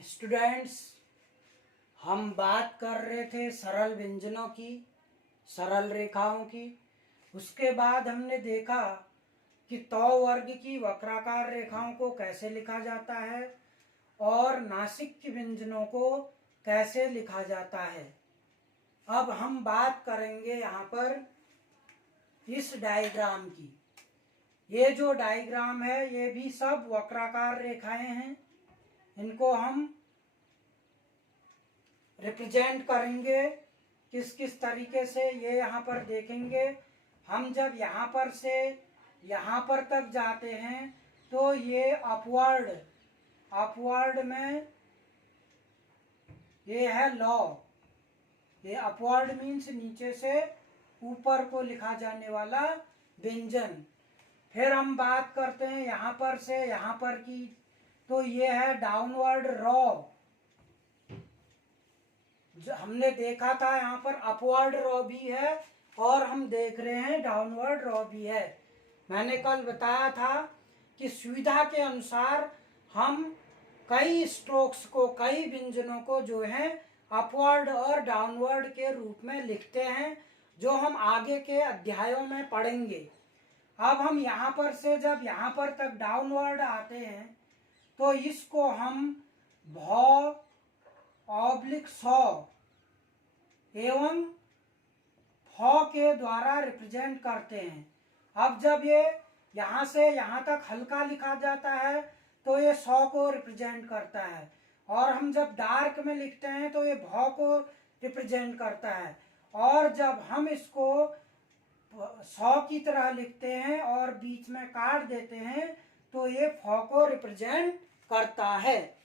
Students, हम बात कर रहे थे सरल व्यंजनों की, सरल रेखाओं की। उसके बाद हमने देखा कि तौ वर्ग की वक्राकार रेखाओं को कैसे लिखा जाता है और नासिक की व्यंजनों को कैसे लिखा जाता है। अब हम बात करेंगे यहाँ पर इस डायग्राम की। ये जो डायग्राम है ये भी सब वक्राकार रेखाएं हैं। इनको हम रिप्रेजेंट करेंगे किस किस तरीके से, ये यहाँ पर देखेंगे। हम जब यहाँ पर से यहाँ पर तक जाते हैं तो ये अपवर्ड में ये है लॉ। ये अपवर्ड मीन्स नीचे से ऊपर को लिखा जाने वाला व्यंजन। फिर हम बात करते हैं यहाँ पर से यहाँ पर की, तो ये है डाउनवर्ड रॉ। जो हमने देखा था यहाँ पर अपवर्ड रॉ भी है और हम देख रहे हैं डाउनवर्ड रॉ भी है। मैंने कल बताया था कि सुविधा के अनुसार हम कई स्ट्रोक्स को, कई व्यंजनों को जो है अपवर्ड और डाउनवर्ड के रूप में लिखते हैं, जो हम आगे के अध्यायों में पढ़ेंगे। अब हम यहाँ पर से जब यहाँ पर तक डाउनवर्ड आते हैं तो इसको हम भौ ऑब्लिक सौ एवं फौ के द्वारा रिप्रेजेंट करते हैं। अब जब ये यहाँ से यहाँ तक हल्का लिखा जाता है तो ये 100 को रिप्रेजेंट करता है, और हम जब डार्क में लिखते हैं तो ये भौ को रिप्रेजेंट करता है, और जब हम इसको 100 की तरह लिखते हैं और बीच में काट देते हैं तो ये फौ को रिप्रेजेंट करता है।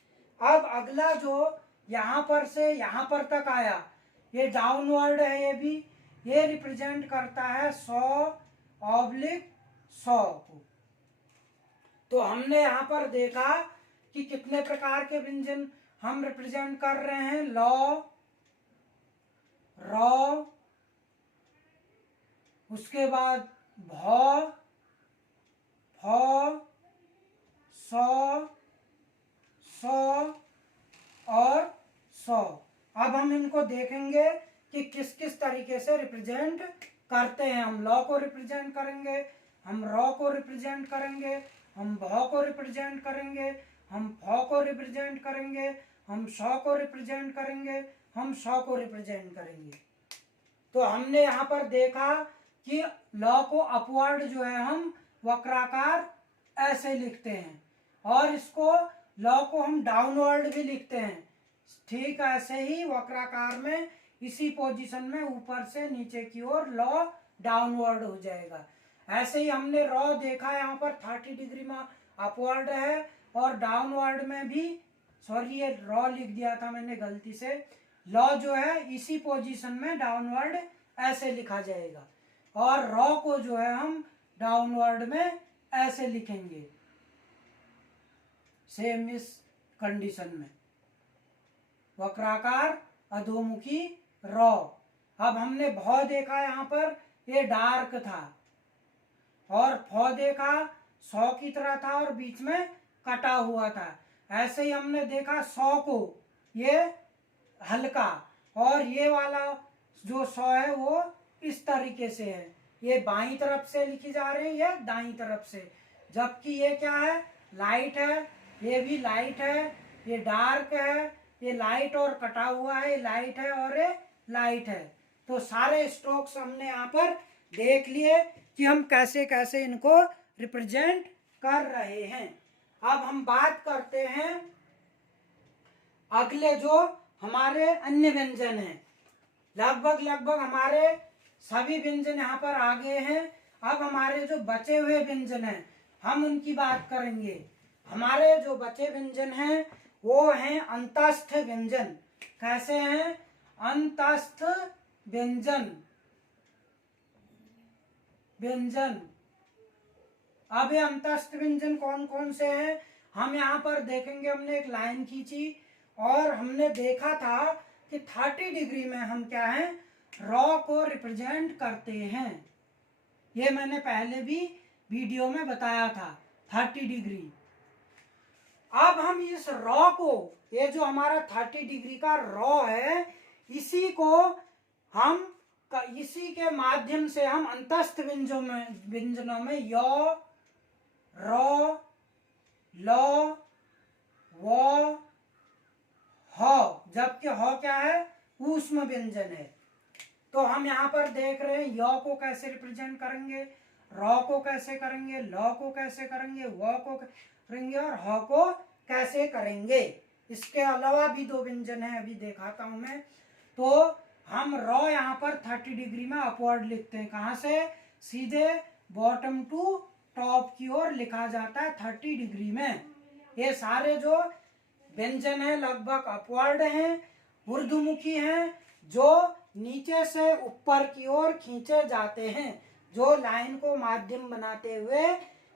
अब अगला जो यहाँ पर से यहाँ पर तक आया, ये डाउनवर्ड है, ये भी ये रिप्रेजेंट करता है 100/100 को। तो हमने यहाँ पर देखा कि कितने प्रकार के व्यंजन हम रिप्रेजेंट कर रहे हैं। लॉ, रॉ, उसके बाद भौ, फौ, सौ, सौ और 100। अब हम इनको देखेंगे कि किस किस तरीके से रिप्रेजेंट करते हैं। हम लॉ को रिप्रेजेंट करेंगे, हम रॉ को रिप्रेजेंट करेंगे, हम भौ को रिप्रेजेंट करेंगे, हम फौ को रिप्रेजेंट करेंगे, हम 100 को रिप्रेजेंट करेंगे, हम 100 को रिप्रेजेंट करेंगे। तो हमने यहाँ पर देखा कि लॉ को अपवर्ड जो है हम वक्राकार ऐसे लिखते हैं, और इसको लॉ को हम डाउनवर्ड भी लिखते हैं। ठीक ऐसे ही वक्राकार में इसी पोजीशन में ऊपर से नीचे की ओर लॉ डाउनवर्ड हो जाएगा। ऐसे ही हमने रॉ देखा, यहाँ पर 30 डिग्री में अपवर्ड है, और डाउनवर्ड में भी, सॉरी ये रॉ लिख दिया था मैंने गलती से, लॉ जो है इसी पोजीशन में डाउनवर्ड ऐसे लिखा जाएगा, और रॉ को जो है हम डाउनवर्ड में ऐसे लिखेंगे सेम इस कंडीशन में, वक्राकार अधोमुखी रॉ। अब हमने भौ देखा, यहाँ पर ये डार्क था, और फौ देखा 100 की तरह था और बीच में कटा हुआ था। ऐसे ही हमने देखा 100 को, ये हल्का, और ये वाला जो 100 है वो इस तरीके से है, ये बाईं तरफ से लिखी जा रही है, ये दाईं तरफ से, जबकि ये क्या है, लाइट है, ये भी लाइट है, ये डार्क है, ये लाइट और कटा हुआ है, ये लाइट है और ये लाइट है। तो सारे स्ट्रोक्स हमने यहाँ पर देख लिए कि हम कैसे कैसे इनको रिप्रेजेंट कर रहे हैं। अब हम बात करते हैं अगले जो हमारे अन्य व्यंजन हैं। लगभग हमारे सभी व्यंजन यहाँ पर आ गए हैं। अब हमारे जो बचे हुए व्यंजन हैं हम उनकी बात करेंगे। हमारे जो बचे व्यंजन हैं वो हैं अंतस्थ व्यंजन। कैसे हैं? अंतस्थ व्यंजन। अब ये अंतस्थ व्यंजन कौन कौन से हैं हम यहाँ पर देखेंगे। हमने एक लाइन खींची और हमने देखा था कि 30 डिग्री में हम क्या हैं, रॉ को रिप्रेजेंट करते हैं। ये मैंने पहले भी वीडियो में बताया था, 30 डिग्री। अब हम इस रॉ को, ये जो हमारा 30 डिग्री का रॉ है, इसी को हम इसी के माध्यम से हम अंतस्थ व्यंजनों में य, र, ल, व, ह, जबकि ह क्या है, ऊष्म व्यंजन है। तो हम यहाँ पर देख रहे हैं य को कैसे रिप्रेजेंट करेंगे, र को कैसे करेंगे, ल को कैसे करेंगे, व को करेंगे और ह को कैसे करेंगे। इसके अलावा भी दो व्यंजन है, अभी दिखाता हूं मैं। तो हम र यहाँ पर 30 डिग्री में अपवर्ड लिखते हैं। कहाँ से, सीधे बॉटम टू टॉप की ओर लिखा जाता है 30 डिग्री में। ये सारे जो व्यंजन है लगभग अपवर्ड हैं, ऊर्ध्वमुखी हैं, जो नीचे से ऊपर की ओर खींचे जाते हैं, जो लाइन को माध्यम बनाते हुए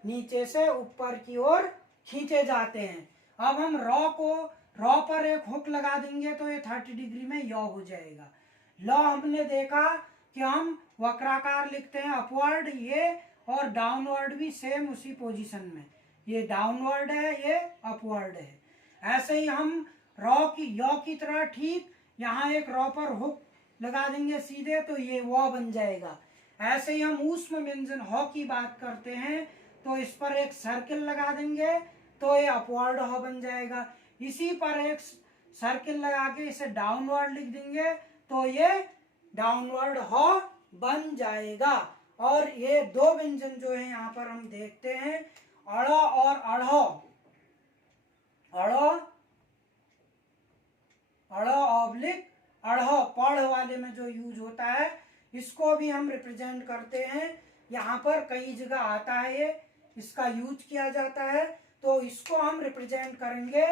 नीचे से ऊपर की ओर खींचे जाते हैं। अब हम रॉ पर एक हुक लगा देंगे तो ये 30 डिग्री में य हो जाएगा। ल हमने देखा कि हम वक्राकार लिखते हैं अपवर्ड, ये और डाउनवर्ड भी सेम उसी पोजीशन में, ये डाउनवर्ड है, ये अपवर्ड है। ऐसे ही हम रॉ की य की तरह ठीक यहाँ एक रॉ पर हुक लगा देंगे सीधे तो ये व बन जाएगा। ऐसे ही हम ऊष्म व्यंजन ह की बात करते हैं तो इस पर एक सर्किल लगा देंगे तो ये अपवर्ड ह बन जाएगा। इसी पर एक सर्किल लगा के इसे डाउनवर्ड लिख देंगे तो ये डाउनवर्ड ह बन जाएगा। और ये दो व्यंजन जो है यहाँ पर हम देखते हैं, अड़ और अढ़, अड़ ऑब्लिक अढ़, पढ़ वाले में जो यूज होता है, इसको भी हम रिप्रेजेंट करते हैं। यहाँ पर कई जगह आता है ये, इसका यूज किया जाता है। तो इसको हम रिप्रेजेंट करेंगे,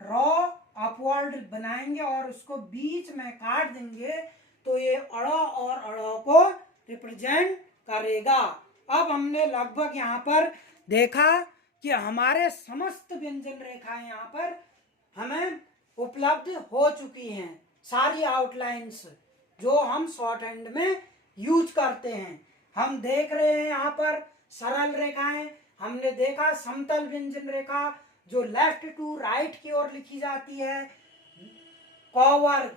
रॉ अपवर्ड बनाएंगे और उसको बीच में काट देंगे तो ये अड़ और अड़ को रिप्रेजेंट करेगा। अब हमने लगभग यहाँ पर देखा कि हमारे समस्त व्यंजन रेखाएं यहाँ पर हमें उपलब्ध हो चुकी हैं, सारी आउटलाइंस जो हम शॉर्ट हैंड में यूज करते हैं। हम देख रहे हैं यहाँ पर सरल रेखाएं, हमने देखा समतल व्यंजन रेखा जो लेफ्ट टू राइट की ओर लिखी जाती है, क वर्ग,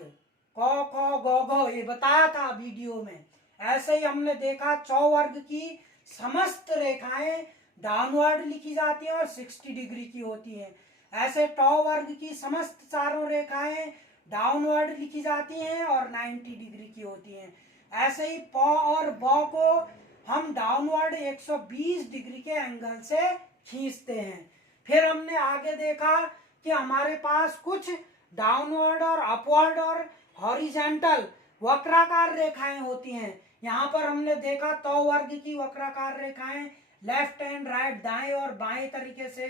क ख ग घ, ये बताया था वीडियो में। ऐसे ही हमने देखा चौ वर्ग की समस्त रेखाएं डाउनवर्ड लिखी जाती हैं और 60 डिग्री की होती हैं। ऐसे टॉ वर्ग की समस्त चारों रेखाएं डाउनवर्ड लिखी जाती हैं और 90 डिग्री की होती हैं। ऐसे ही प और ब को हम डाउनवर्ड 120 डिग्री के एंगल से खींचते हैं। फिर हमने आगे देखा कि हमारे पास कुछ डाउनवर्ड और अपवर्ड और हॉरिजॉन्टल वक्राकार रेखाएं होती हैं। यहाँ पर हमने देखा तौ वर्ग की वक्राकार रेखाएं लेफ्ट एंड राइट, दाएं और बाएं तरीके से।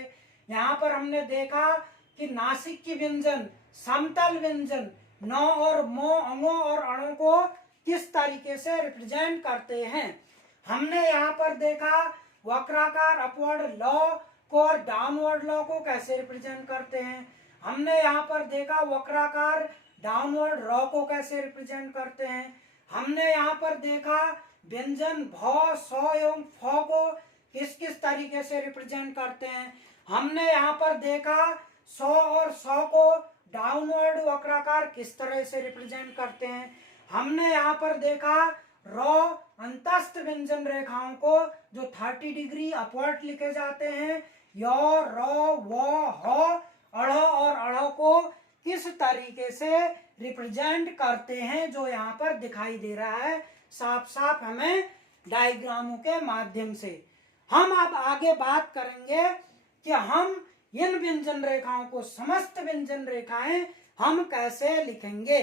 यहाँ पर हमने देखा कि नासिक की व्यंजन, समतल व्यंजन न और मो, अंगों और अणों को किस तरीके से रिप्रेजेंट करते हैं। हमने यहाँ पर देखा वक्राकार अपवर्ड लॉ को और डाउनवर्ड लॉ को कैसे रिप्रेजेंट करते हैं। हमने यहाँ पर देखा वक्राकार डाउनवर्ड रॉ को कैसे रिप्रेजेंट करते हैं। हमने यहाँ पर देखा व्यंजन भ, स एवं फ को किस किस तरीके से रिप्रेजेंट करते हैं। हमने यहाँ पर देखा स और स को डाउनवर्ड वक्राकार किस तरह से रिप्रेजेंट करते हैं। हमने यहाँ पर देखा रॉ अंतस्थ व्यंजन रेखाओं को जो 30 डिग्री अपवर्ड लिखे जाते हैं, य, र, व, ह, अढ़ और अढ़ को किस तरीके से रिप्रेजेंट करते हैं, जो यहाँ पर दिखाई दे रहा है साफ साफ हमें डायग्रामों के माध्यम से। हम अब आगे बात करेंगे कि हम इन व्यंजन रेखाओं को, समस्त व्यंजन रेखाएं हम कैसे लिखेंगे।